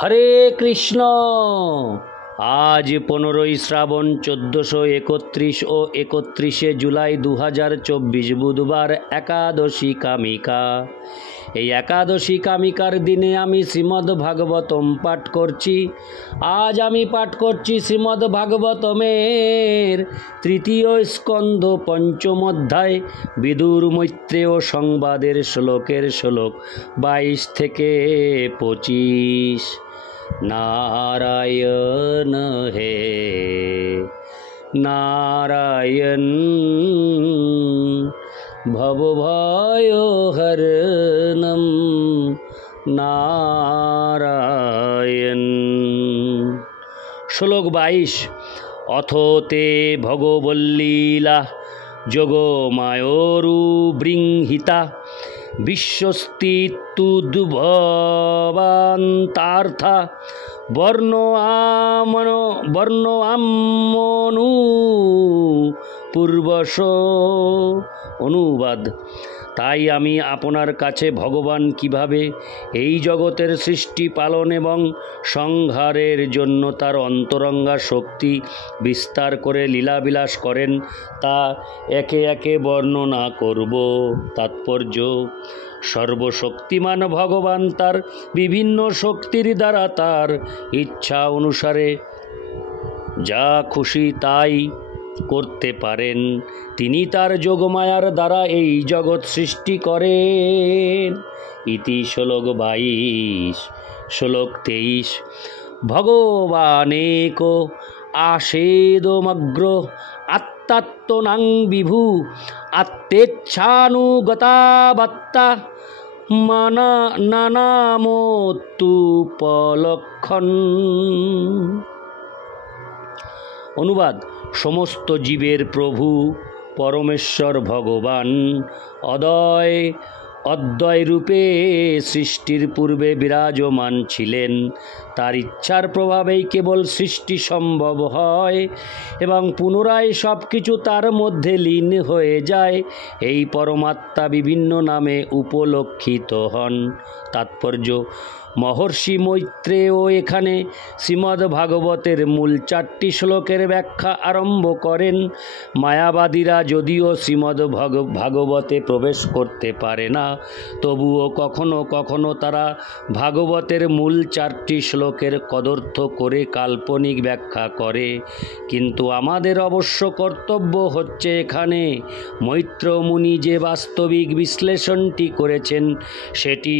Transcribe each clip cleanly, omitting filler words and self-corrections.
হরে কৃষ্ণ। আজ 15ই শ্রাবণ 1431 ও 31শে জুলাই 2024 বুধবার একাদশী কামিকা। এই একাদশী কামিকার দিনে আমি শ্রীমদ্ ভাগবতম পাঠ করছি। আজ আমি পাঠ করছি শ্রীমদ্ ভাগবতমের তৃতীয় স্কন্ধ পঞ্চম অধ্যায় বিদুর মৈত্রেয় সংবাদের শ্লোকের শ্লোক 22 থেকে 25। नारायण हे नारायण भवभयहरणं नारायण। श्लोक 22। अथो ते भगवल्लीला जोगमायोरुबृंहिता विश्वस्तित्तुद्भवान्तार्था বর্ণামনু পূর্বশ। অনুবাদ। তাই আমি আপনার কাছে ভগবান কিভাবে এই জগতের সৃষ্টি পালন এবং সংহারের জন্য তার অন্তরঙ্গা শক্তি বিস্তার করে লীলাবিলাস করেন তা একে একে বর্ণনা করব। তাৎপর্য: সর্বশক্তিমান ভগবান তার বিভিন্ন শক্তির দ্বারা তার ইচ্ছা অনুসারে যা খুশি তাই করতে পারেন। তিনি তার যোগমায়ার দ্বারা এই জগৎ সৃষ্টি করেন। ইতি শ্লোক 22। শ্লোক 23। ভগবানেক আশেদমগ্র আত্মাত্মনাং বিভু আত্মেচ্ছানুগতাবত্তা নানামোত্তুপলক্ষণ। অনুবাদ। সমস্ত জীবের প্রভু পরমেশ্বর ভগবান অদ্বয় রূপে সৃষ্টির পূর্বে বিরাজমান ছিলেন। তার ইচ্ছার প্রভাবেই কেবল সৃষ্টি সম্ভব হয় এবং পুনরায় সব কিছু তার মধ্যে লীন হয়ে যায়। এই পরমাত্মা বিভিন্ন নামে উপলক্ষিত হন। তাৎপর্য: মহর্ষি মৈত্রেয় এখানে শ্রীমদ্ ভাগবতের মূল 4টি শ্লোকের ব্যাখ্যা আরম্ভ করেন। মায়াবাদীরা যদিও শ্রীমদ্ ভাগবতে প্রবেশ করতে পারে না, তবুও কখনো কখনো তারা ভাগবতের মূল 4টি শ্লোকের কদর্থ করে কাল্পনিক ব্যাখ্যা করে। কিন্তু আমাদের অবশ্য কর্তব্য হচ্ছে এখানে মৈত্র মুনি যে বাস্তবিক বিশ্লেষণটি করেছেন সেটি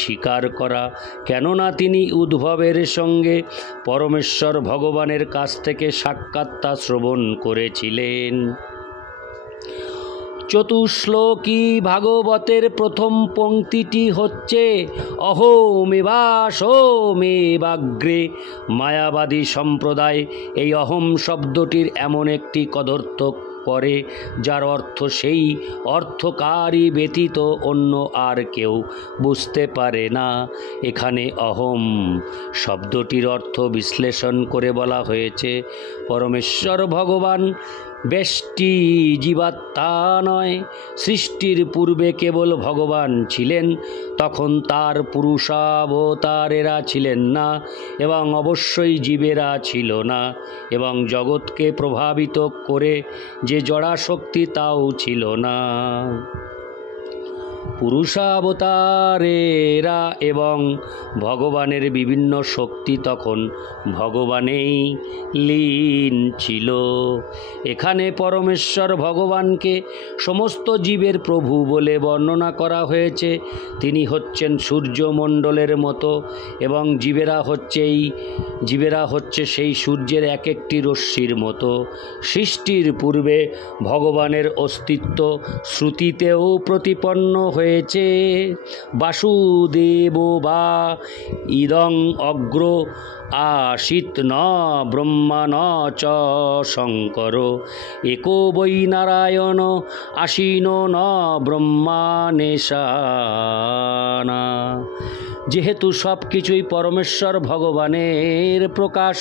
স্বীকার করা, কেননা তিনি উদ্ভবের সঙ্গে পরমেশ্বর ভগবানের কাছ থেকে সাক্ষাৎ তা শ্রবণ করেছিলেন। চতুশ্লোকী ভাগবতের প্রথম পংক্তিটি হচ্ছে অহমেবাসমেবাগ্রে। মায়াবাদী সম্প্রদায় এই অহম শব্দটির এমন একটি কদর্থ করে যার অর্থ সেই অর্থকারী ব্যতীত অন্য আর কেউ বুঝতে পারে না। এখানে অহম শব্দটির অর্থ বিশ্লেষণ করে বলা হয়েছে, পরমেশ্বর ভগবান ব্যষ্টি জীবাত্মা নয়। সৃষ্টির পূর্বে কেবল ভগবান ছিলেন, তখন তার পুরুষাবতারেরা ছিলেন না এবং অবশ্যই জীবেরা ছিল না, এবং জগৎকে প্রভাবিত করে যে জড়াশক্তি তাও ছিল না। পুরুষাবতারেরা এবং ভগবানের বিভিন্ন শক্তি তখন ভগবানেই লীন ছিল। এখানে পরমেশ্বর ভগবানকে সমস্ত জীবের প্রভু বলে বর্ণনা করা হয়েছে। তিনি হচ্ছেন সূর্যমণ্ডলের মতো এবং জীবেরা হচ্ছে সেই সূর্যের এক একটি রশ্মির মতো। সৃষ্টির পূর্বে ভগবানের অস্তিত্ব শ্রুতিতেও প্রতিপন্ন হয়েছে। বাসুদেব বা ইদং অগ্র आसीत् न ब्रह्मा न च शंकर एको वै नारायण आसीनो न ब्रह्मानेशाना। যেহেতু সব কিছুই পরমেশ্বর ভগবানের প্রকাশ,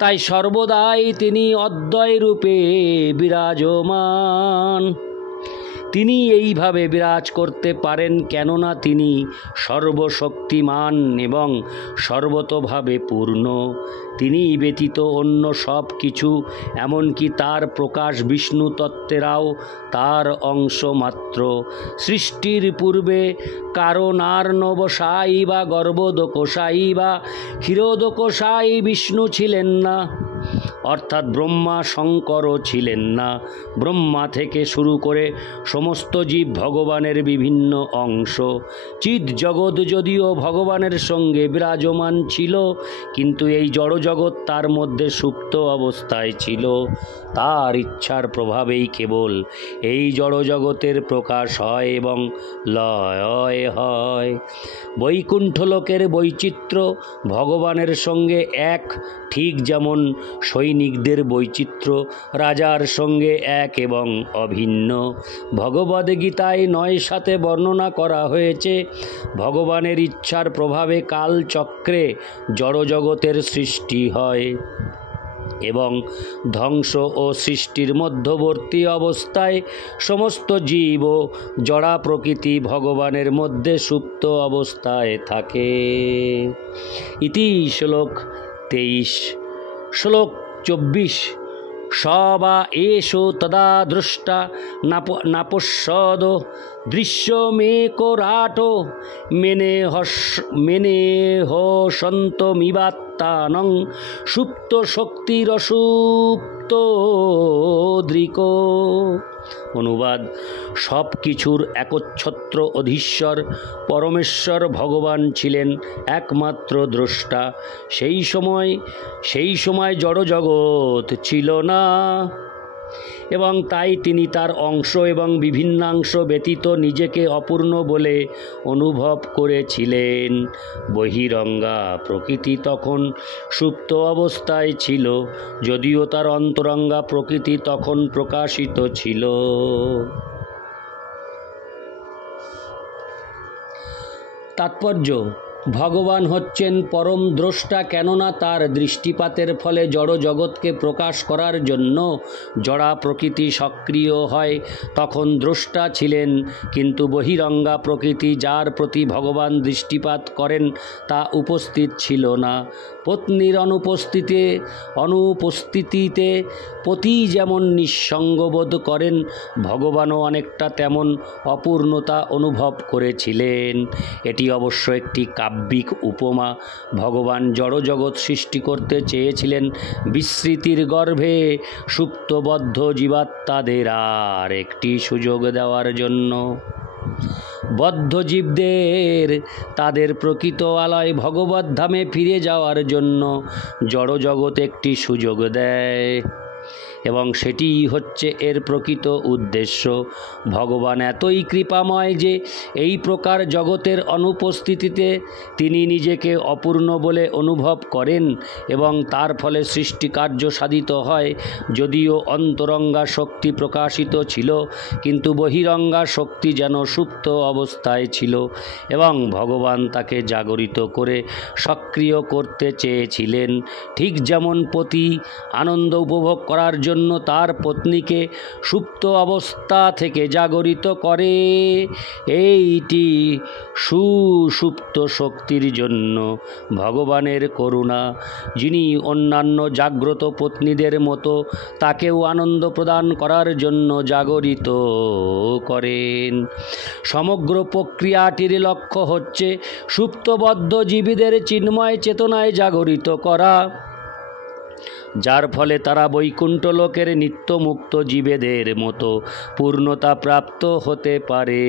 তাই সর্বদাই তিনি অদ্বয় রূপে বিরাজমান। তিনি এইভাবে বিরাজ করতে পারেন কেননা তিনি সর্বশক্তিমান এবং সর্বতোভাবে পূর্ণ। তিনি ব্যতীত অন্য সব কিছু, এমনকি তার প্রকাশ বিষ্ণু তত্ত্বেরাও তার অংশ মাত্র। সৃষ্টির পূর্বে কারণার্ণবশায়ী বা গর্ভোদকশায়ী বা ক্ষীরোদকশায়ী বিষ্ণু ছিলেন না, অর্থাৎ ব্রহ্মা শঙ্করও ছিলেন না। ব্রহ্মা থেকে শুরু করে সমস্ত জীব ভগবানের বিভিন্ন অংশ। চিৎ জগৎ যদিও ভগবানের সঙ্গে বিরাজমান ছিল, কিন্তু এই জড়জগৎ তার মধ্যে সুপ্ত অবস্থায় ছিল। তার ইচ্ছার প্রভাবেই কেবল এই জড়জগতের প্রকাশ হয় এবং লয় হয়। বৈকুণ্ঠ লোকের বৈচিত্র্য ভগবানের সঙ্গে এক, ঠিক যেমন সৈনিকদের বৈচিত্র্য রাজার সঙ্গে এক এবং অভিন্ন। ভগবদ্গীতায় 9 বর্ণনা করা হয়েছে, ভগবানের ইচ্ছার প্রভাবে কালচক্রে জড়জগতের সৃষ্টি হয় এবং ধ্বংস ও সৃষ্টির মধ্যবর্তী অবস্থায় সমস্ত জীব ও জড়া প্রকৃতি ভগবানের মধ্যে সুপ্ত অবস্থায় থাকে। ইতি শ্লোক 23। শ্লোক 24। স বা এষো তদা দ্রষ্টা নাপশ্যদ দৃশ্যমেকরাটো মেনেহ সন্তমিবাত্তানং সুপ্ত শক্তিরসুপ্ত দৃক। অনুবাদ: সব কিছুর একচ্ছত্র অধীশ্বর পরমেশ্বর ভগবান ছিলেন একমাত্র দ্রষ্টা। সেই সময় জড়জগৎ ছিল না এবং তাই তিনি তার অংশ এবং বিভিন্নাংশ ব্যতীত নিজেকে অপূর্ণ বলে অনুভব করেছিলেন। বহিরঙ্গা প্রকৃতি তখন সুপ্ত অবস্থায় ছিল, যদিও তার অন্তরঙ্গা প্রকৃতি তখন প্রকাশিত ছিল। তাৎপর্য: ভগবান হচ্ছেন পরম দ্রষ্টা, কেননা তার দৃষ্টিপাতের ফলে জড় জগৎকে প্রকাশ করার জন্য জড়া প্রকৃতি সক্রিয় হয়। তখন দ্রষ্টা ছিলেন, কিন্তু বহিরঙ্গা প্রকৃতি যার প্রতি ভগবান দৃষ্টিপাত করেন তা উপস্থিত ছিল না। পত্নীর অনুপস্থিতিতে পতি যেমন নিঃসঙ্গবোধ করেন, ভগবানও অনেকটা তেমন অপূর্ণতা অনুভব করেছিলেন। এটি অবশ্য একটি কাব্যিক উপমা। ভগবান জড়জগৎ সৃষ্টি করতে চেয়েছিলেন বিস্মৃতির গর্ভে সুপ্তবদ্ধ জীবাত্মাদের আর একটি সুযোগ দেওয়ার জন্য। বদ্ধ জীবদের তাদের প্রকৃত আলয় ভগবদ্ধামে ফিরে যাওয়ার জন্য জড়জগৎ একটি সুযোগ দেয় এবং সেটিই হচ্ছে এর প্রকৃত উদ্দেশ্য। ভগবান এতই কৃপাময় যে এই প্রকার জগতের অনুপস্থিতিতে তিনি নিজেকে অপূর্ণ বলে অনুভব করেন এবং তার ফলে সৃষ্টিকার্য সাধিত হয়। যদিও অন্তরঙ্গা শক্তি প্রকাশিত ছিল, কিন্তু বহিরঙ্গা শক্তি যেন সুপ্ত অবস্থায় ছিল এবং ভগবান তাকে জাগরিত করে সক্রিয় করতে চেয়েছিলেন। ঠিক যেমন পতি আনন্দ উপভোগ করার জন্য তার পত্নীকে সুপ্ত অবস্থা থেকে জাগরিত করে, এইটি সুসুপ্ত শক্তির জন্য ভগবানের করুণা। যিনি অন্যান্য জাগ্রত পত্নীদের মতো তাকেও আনন্দ প্রদান করার জন্য জাগরিত করেন। সমগ্র প্রক্রিয়াটির লক্ষ্য হচ্ছে সুপ্তবদ্ধ জীবীদের চিন্ময় চেতনায় জাগরিত করা, যার ফলে তারা বৈকুণ্ঠ লোকের নিত্যমুক্ত জীবেদের মতো পূর্ণতা প্রাপ্ত হতে পারে।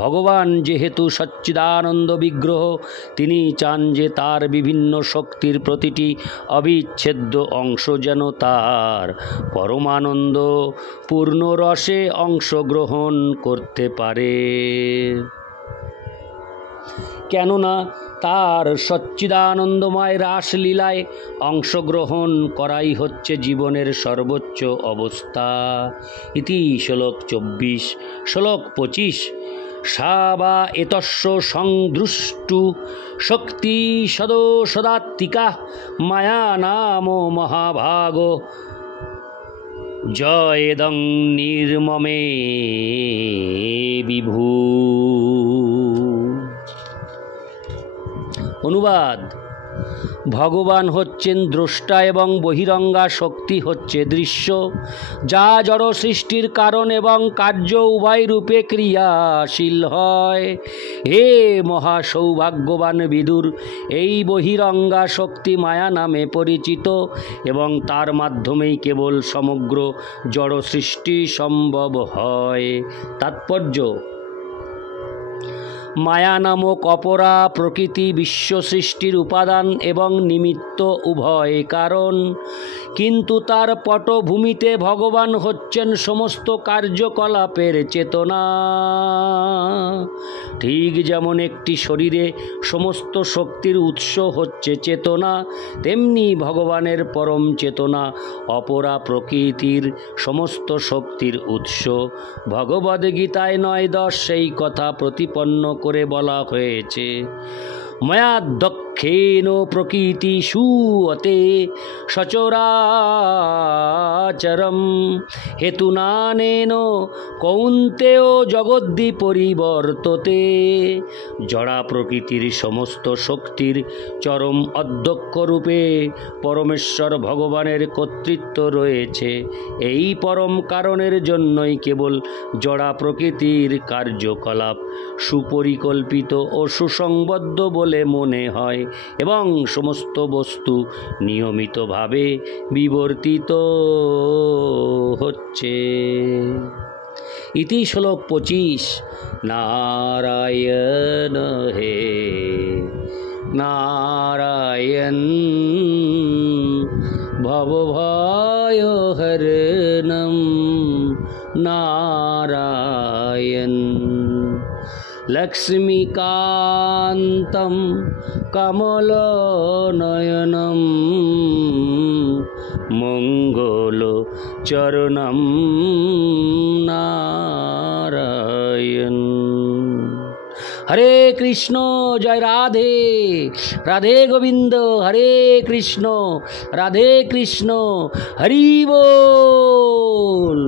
ভগবান যেহেতু সচ্চিদানন্দ বিগ্রহ, তিনি চান যে তার বিভিন্ন শক্তির প্রতিটি অবিচ্ছেদ্য অংশ যেন তার পরমানন্দ পূর্ণ রসে অংশগ্রহণ করতে পারে, কেননা তার সচ্চিদানন্দময় রাসলীলায় অংশগ্রহণ করাই হচ্ছে জীবনের সর্বোচ্চ অবস্থা। ইতি শ্লোক 24। শ্লোক 25। সা বা এতস্য সংদৃষ্টু শক্তি সদাত্মিকা মায়া নাম মহাভাগ জয়েদং নির্মমে বিভু। অনুবাদ: ভগবান হচ্ছেন দ্রষ্টা এবং বহিরঙ্গা শক্তি হচ্ছে দৃশ্য, যা জড় সৃষ্টির কারণ এবং কার্য উভয় রূপে ক্রিয়াশীল হয়। হে মহাসৌভাগ্যবান বিদুর, এই বহিরঙ্গা শক্তি মায়া নামে পরিচিত এবং তার মাধ্যমেই কেবল সমগ্র জড় সৃষ্টি সম্ভব হয়। তাৎপর্য: মায়া নামক অপরা প্রকৃতি বিশ্ব সৃষ্টির উপাদান এবং নিমিত্ত উভয় কারণ, কিন্তু তার পটভূমিতে ভগবান হচ্ছেন সমস্ত কার্যকলাপের চেতনা। ঠিক যেমন একটি শরীরে সমস্ত শক্তির উৎস হচ্ছে চেতনা, তেমনি ভগবানের পরম চেতনা অপরা প্রকৃতির সমস্ত শক্তির উৎস। ভগবদ্গীতায় 9:10 সেই কথা প্রতিপন্ন করে বলা হয়েছে। ময়াধ্যক্ষেন প্রকৃতি সুয়তে সচরাচরম হেতুনানেন কৌন্তেয় জগদ্দি পরিবর্ততে। জড়া প্রকৃতির সমস্ত শক্তির চরম অধ্যক্ষ রূপে পরমেশ্বর ভগবানের কর্তৃত্ব রয়েছে। এই পরম কারণের জন্যই কেবল জড়া প্রকৃতির কার্যকলাপ সুপরিকল্পিত ও সুসংবদ্ধ বলে মনে হয় এবং সমস্ত বস্তু নিয়মিতভাবে বিবর্তিত হচ্ছে। ইতি শ্লোক 25। নারায়ণ হে নারায়ণ ভবভয়হরণম নারায়ণ লক্ষ্মীকান্तं কমলনয়নম মঙ্গলচরণম নারায়ণ। হরে কৃষ্ণ, জয় রাধে, রাধে গোবিন্দ, হরে কৃষ্ণ, রাধে কৃষ্ণ, হরি বল।